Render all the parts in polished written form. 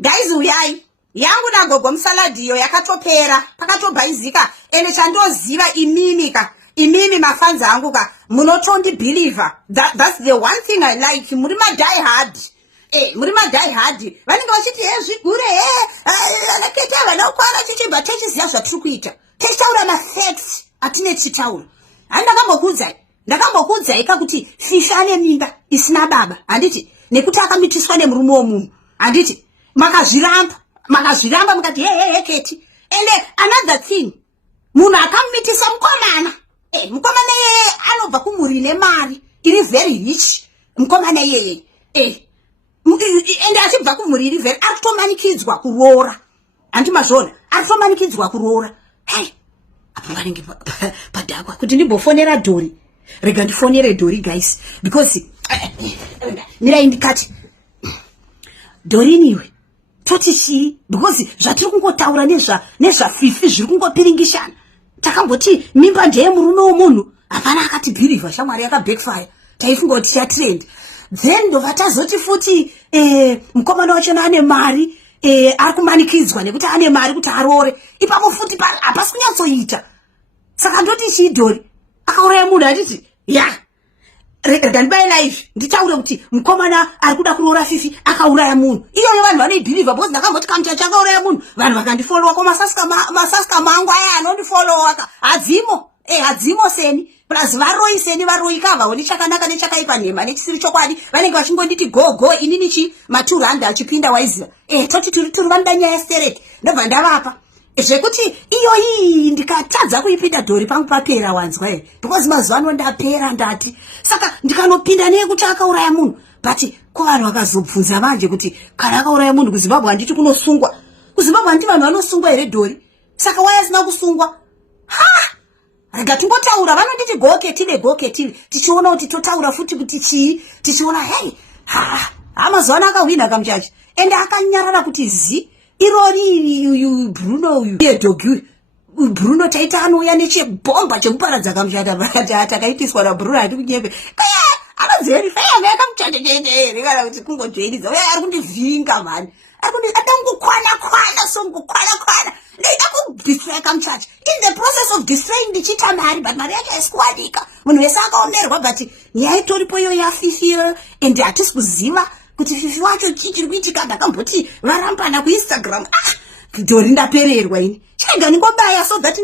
guys uyai yangu na gogo msaladiyo yakatopera pakatobhaizika ene chandoziva imimi mafanzi angu ka munotondi believer. That's the one thing I like. Muri ma die hard. Muri ma die hard. Vanenge vachiti zvigure anaketa vanokwana chichibva techiziva zvatiri kuita. Techitaura mafacts atine tichitaura. Ndakambokudzai kuti fifi ane mimba isina baba. Handiti nekuti akamitiswa nemurume womunhu. Handiti makazviramba mukati hey Keti. And another thing, munhu akamitisa mukomana. Mukomana yeye anobva kumhuri nemari iri very rich. Mukomana yeye ende achibva kumhuri iri very akutomanikidzwa kuroora. Handi mazvona akutomanikidzwa kuroora. Apo vanenge padhakwa kuti ndimbofonera Dhori. Rega ndifonere Dhori guys, because mirai ndikati Dhori niwe toti chii, because zvatiri kungotaura nezvafifi zviri kungopiringishana. Takamboti mimba ndeye murume womunhu, hapana akati believe, shamwari yaka backfire. Taifunga kuti chatrend. Then ndobva tazoti futi mukomana wachona ane mari, ari kumanikidzwa nekuti ane mari kuti aroore. Ipapo futi hapasi kunyatsoita. Saka ndoti chii Dhori akauraya munhu handiti rega ndibai live nditaure kuti mukomana ari kuda kuroora fifi akauraya munhu. Iyoyo vanhu vanoibhiliva because ndakamboti kamuchacha akauraya munhu vanhu vakandifollowa ko masaska mangu aya anondifollowa ka hadzimo seni plus varoi seni varoi ka vaoni chakanaka nechakaipa nhema nechisiri chokwadi vanenge vachingonditi go inini maturanda achipinda waiziva toti turi vanoda nyaya stereti ndobva ndavapa zvekuti iyoyi ndikatadza kuipinda Dhori pangu papera wanzwa because mazuva ano ndapera ndati saka ndikanopinda neyekuti akauraya munhu but kuvanhu vakazobvunza manje kuti kana akauraya munhu kuZimbabwe handiti kunosungwa. kuZimbabwe handiti vanhu vanosungwa here Dhori, saka waya asina kusungwa. Rega tingotaura vanonditi goketile tichiona kuti totaura futi kuti chii tichiona mazuva ano akahwina kamuchachi ende akanyarara kuti irori Bruno yedogi Bruno taita anouya nechebhomba chemuparadza kamuchata takaitiswa naBruno hati kunyembe anodzerifeya yakamuchata kana kuti kungodzveridza uya ari kundivhinga mani atangokwana somukukwana ndaida kudestroy kamuchacha. In the process of destroying ndichita mari but mari yacho haisikuwanika. Munhu wese akaomerwa but nyaya itoripo iyo yafifiyo ende hatisi kuziva kuti fifi wacho chiri kuitika. Ndakamboti varambana kuInstagram Dhori ndapererwa ini chega ndingobaya so that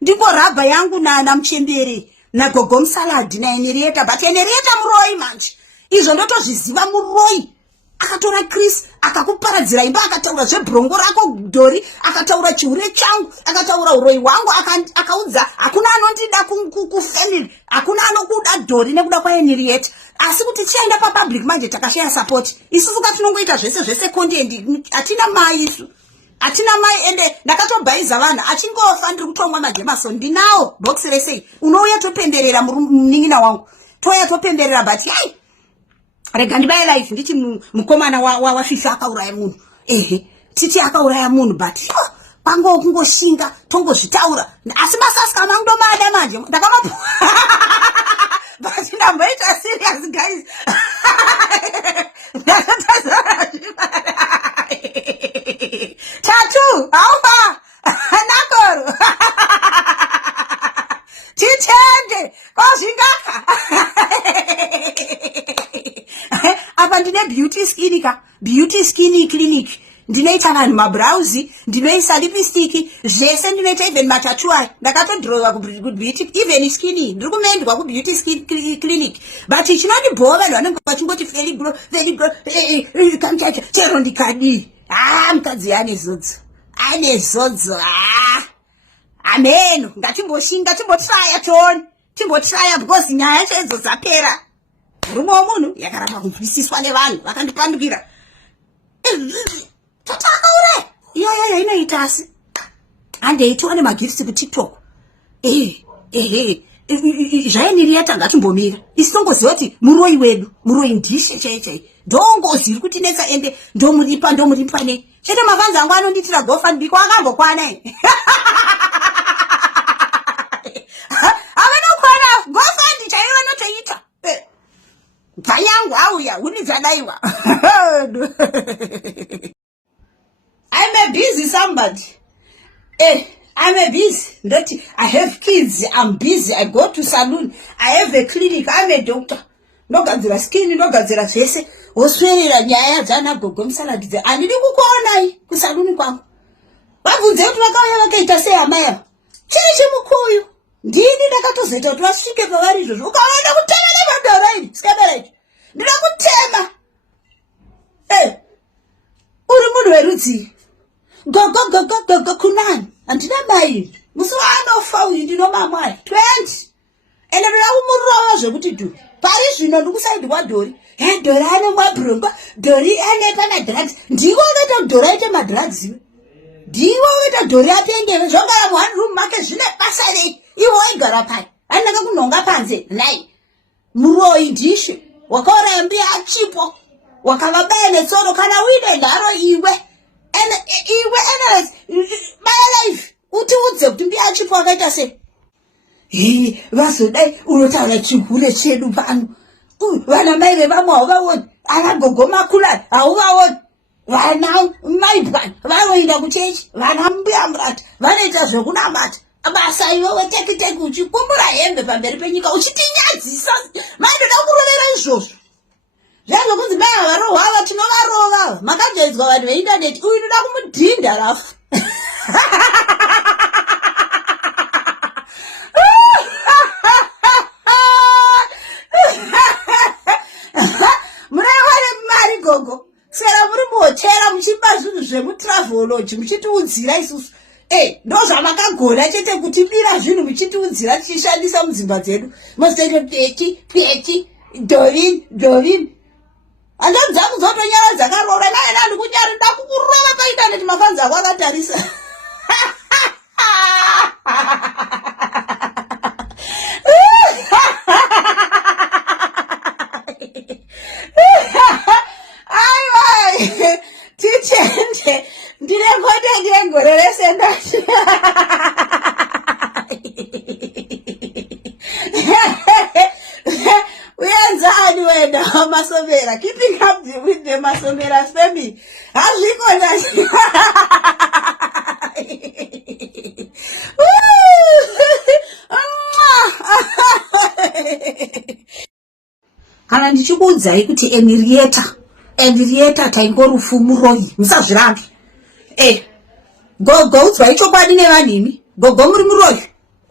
ndingorabha yangu namuchembere nagogo musaladi naenerieta but enerieta muroi manje izvo ndotozviziva muroi. Akatora Chris akakuparadzira imba akataura zvebhrongo rako Dhori akataura chihure changu akataura uroi hwangu akaudza hakuna anondida kufamily hakuna anokuda Dhori nekuda kwaenerieta asi kuti chienda papublic manje takashaya support. Isusu katinongoita zvese content hatina mai isu hatina mai ende ndakatobhaiza vanhu achingofa ndiri kutomwa majemason ndinawo box rese unouya topemberera munin'ina wangu toya topemberera but rega ndibai life nditi mukomana wafifi akauraya munhu titi akauraya munhu but pango kungoshinga tongozvitaura asi masaska mangu ndomada manje but ndamboita serious guys. Tatu aupa nakoro tichende kozvingaka apa ndine beauty skin clinic ndinoita vanhu mabrauzi ndinoisa lipstick zvese ndinoita even matatu ayo ndakatodhirowa kubeauty even skin ndiri kumendwa kubeauty skin clinic but chinondibhova vanhu vanenge vachingoti very grow kamuchacha chero ndikadii mukadzi ane zodzo ameno ngatimboshinga timbotraya because nyaya yacho idzo dzapera. Murume womunhu yakaramba kubvisiswa nevanhu vakandipandukira tatakauraya iyoyo inoita asi handeitora nemagifts kuTikTok zvaenerieta ngatimbomira isi tongoziva kuti muroi wedu muroi ndishe chaichai ndongozi iri kutinetsa ende ndomuripa nei chete mafanzi angu anonditira GoFundMe akambokwana avanokwana GoFundMe chaivo vanotoita bva yangu auya huni dzadaiwa somebody. I'm busy. I have kids. I'm busy. I go to salon. I have a clinic. I'm a doctor. Ndogadzira skin, ndogadzira zvese. Woswerera nyaya dzana gogo musaladzi. Andidi kukuonai kusaluni kwangu. Vabvunze kuti vakauya vakaita sei hama yavo. Chiri chimukuyu. Ndini ndakatozoita kuti vasvike pavari izvozvo. Ukaona kutema nemadora ini. Sikabereki. Ndinoda kutema. Uri munhu werudzi. Gogo kunani. Andina mai. Musi waanofa uyu ndinomamwai. 20. Ende ndoda kumurova zvekuti du. Pari zvino ndikusaidi kwaDhori. Dhori anomwa bhurungwa. Dhori anepa madrugs. Ndiwo wakaita Dhori aite madrugs iwe. Ndiwo wakaita Dhori atengere. Zvogara mu1 room make zvine basa rei. Iwo waigara pai. Andaka kunhonga panze. Nai. Muroyi ndishe. Wakaurambia achipo. Wakavabaya netsoro kana uine nharo iwe. Iwe analyze. My life. Uti udze kuti mbi achipo wakaita sei. Vasodai unotaura chihule chedu pano. Vana mai vevamwe hauvaoni. Anagogo makulani hauvaoni. Vana maibani vanoenda kuchechi. Vana mbuya murata vanoita zvekunamata. Basa iwewe teki uchikumbura hembe pamberi penyika uchitinyadzisa. Mandoda kurovera izvozvo. Zvanzo kunzi mai havarohwa ava tinovarova. Makajaidzwa vanhu veindaneti. Uyu ndoda kumudhinda rafu. Sera muri muhotera muchipa zvinhu zvemutravelogy muchitiudzira isusu. Ndozvamakagona chete kutibira zvinhu muchitiudzira tichishandisa mudzimba dzedu. Mosete peti Doreen. Andadza kuzotonyara dzakaroora naye nandi kunyari ndakukurova paindaneti mafanzi ako akatarisa. Tichende ndirekote ndiyengorerese ndacho. Uyenzani wena wamasomera? Keeping up with the Masomera family. Hazviko ndacho. Kana ndichikuudzai kuti Henrietta taingorufu muroyi musazvirambe. Gogo udzwa ichokwadi nevanhimi. Gogo muri muroyi.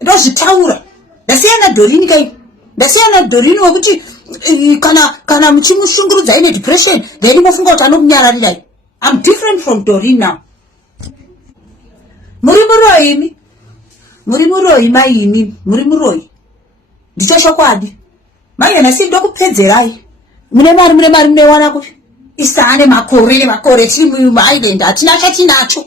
Ndozvitaura. Ndasiyana Dorini kai. Ndasiyana Dorini wekuti kana muchimushungurudza ine depression then mofunga kuti anokunyararirai. I'm different from Dorini now. Muri muroyi maimi. Muri muroyi. Ndichokwadi. Mai nasi ndokupedzerai. Mune mari munewana kuti isane makore tiri muisland hatina chatinacho.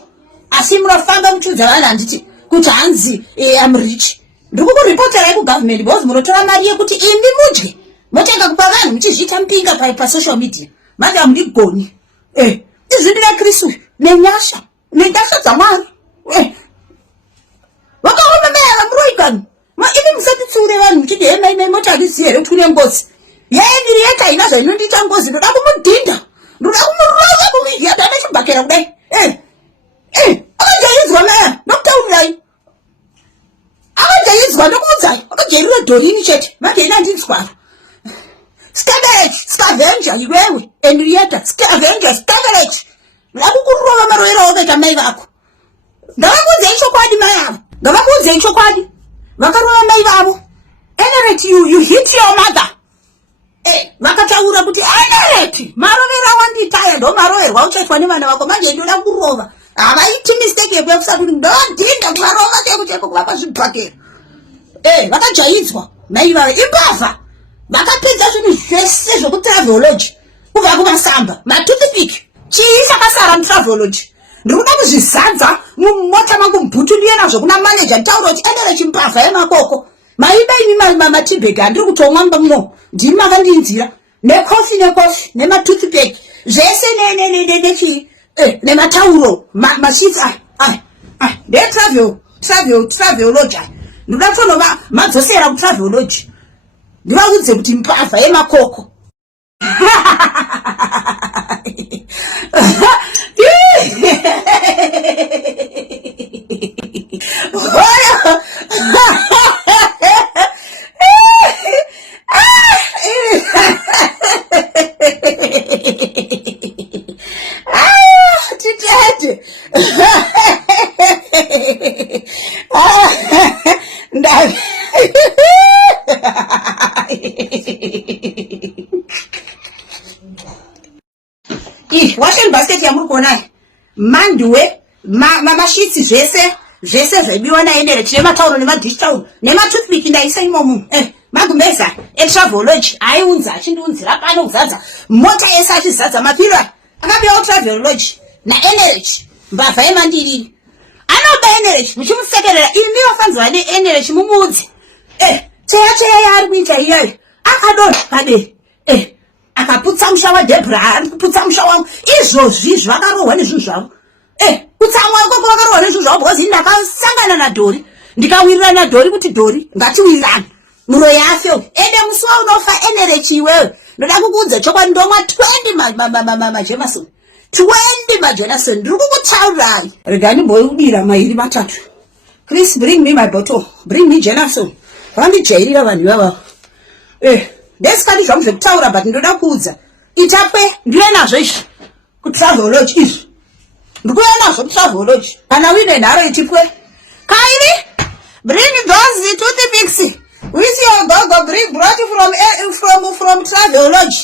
Asi munofamba muchiudza vanhu handiti kuti hanzi I'm rich. Ndikukuripotera kugovernment because munotora mari yekuti imi mudye. Motenga kupa vanhu muchizviita mupinga pasocial media. Manje hamundigoni. Izvi ndina Kristu nenyasha dzaMwari. Vakaona mai vamuroikani. Imi musatitsure vanhu muchiti hemai motagisi here kuti kune ngozi. Henrietta ina zvainondiita ngozi. Ndoda kumudhinda. Ndoda kumurova kumidya ndane chibhakera kudai. Akajaidzwa maya ndokutaurirai. Akajaidzwa ndokuudzai. Akajairira Dorini chete. Manje ina ndinzwaro. Scavenger iwewe. Henrietta scavenger. Ndoda kukurova maroero wakaita mai vako. Ngavamuudze chokwadi mai avo. Ngavamuudze chokwadi. Vakarova mai vavo. Henrietta, you hit your mother. Vakataura kuti Henrietta marovera wanditaya ndomaroverwa uchaitwa nevana vako manje ndoda kurova. Havaiti mistake yekusa kuti ndodhinda kuvarova cheko kuvapa zvibhakera. Vakajaidzwa naivava imbavha. Vakapedza zvinhu zvese zvekutravelogy kubva kumasamba matoothpick. Chii chakasara mutravelogy? Ndikuda kuzvizadza mumota mangu mubhutu ndiye nazvo kuna manager nditaura kuti Henrietta chimbavha yemakoko. Maiba imi matibhegi handiri kutomwa mba muno. Ndini makandinzira. Nekofi nematoothpick. Zvese nechii. Nematauro. Masheets. Travelogy. Ndoda kutonova madzosera kutravelogy. Ndivaudze kuti mbavha yemakoko. Washing basket ya muri kuona mandiwe mamashitsi zvese zvaibiwa naEnergy nematauro nemadish tauro nematoothpick ndaisa imomo magumeza eTravelodge aiunza achindiunzira pano kuzadza mota yese achizadza mapira akabiwa Travelodge naEnergy mbavha yemandiriri anoba Energy muchimusekerera imi miwafanzwa neEnergy mumudzi cheya yaari kuita iyoyo akadonha paderi akaputsa musha waDebra ari kuputsa musha wangu izvozvi zvakarohwa nezvinhu zvavo kutsamwa ikoko vakarohwa nezvinhu zvavo because ndakasangana nadhori ndikawirira nadhori kuti dhori ngatiwirirane muro yafe ende musi waunofa Energy iwewe ndoda kukuudza chokwadi ndomwa 20 maJemerson 20 maJemerson ndiri kukutaurirai rega ndimboudira mairi matatu. Please bring me my bottle, bring me Jameson. Vandijairira vanhu ivava ndesikati zvangu zvekutaura but ndoda kuudza itapwe ndive nazvo izvi kuTravelodge izvi ndikuya nazvo kuTravelodge kana uine nharo itipwe kairi bring those toothpicks with your gogo brought from Travelodge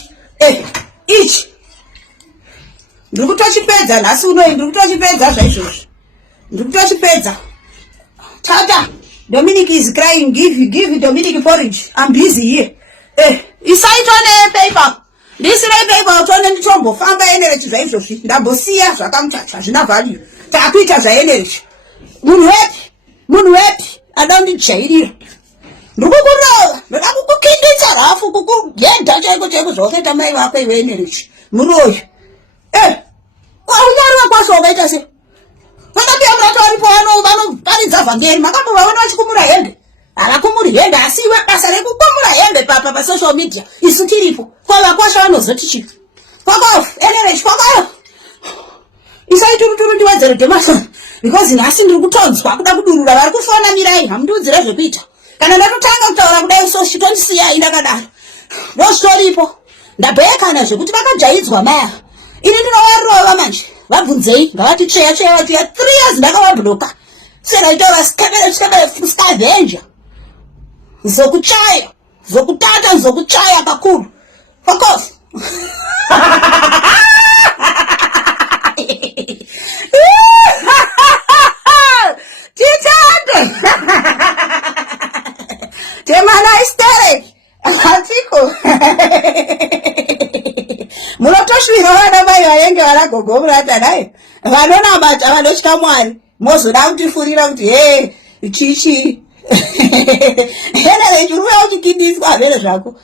ichi ndiri kutochipedza nhasi unoyi ndiri kutochipedza zvaizvozvi ndiri kutochipedza. Tata Dominic is crying, give Dominic porridge. I'm busy here. Isaito nepaper ndisire paper utone nditombofamba Energy zvaizvozvi ndambosiya zvakamuchacha zvina value takuita zvaEnergy munhu wepi adondijairira ndikukurova ndoda kukukinditsa rafu kukugedha chaiko zvaukaita mai vako iwe Energy muroyo unyari wakwasho wakaita se vakapia murato varipo vanoparidza vhangeri makambovaona vachikumura hembe havakumuri hembe asi iwe basa rekukumura hembe papa pasocial media isu tiripo kwavakwasha vanozoti chii kwakov Energy kwakov isaituruturu ndiwedzere Jameson because nhasi ndiri kutonzwa kuda kudurura vari kufona mirai hamundiudzire zvekuita kana ndatotanga kutaura kudai so chitondisiyai ndakadaro ndosvitoripo ndabhekana zvekuti vakajaidzwa maya ini ndinovarova manje vabvunzei ngavati cheya vatiya 3 years ndakavabhuloka seraitaura scavenger zokuchaya zokutata zokuchaya kakulu fakof titande temana hysteric atiko munotosvira vana mai vaenge varagogo murata naye vanonamata vanotya Mwari mozoda kutifurira kuti chichi Energy uri uya uchikindiswa havere zvako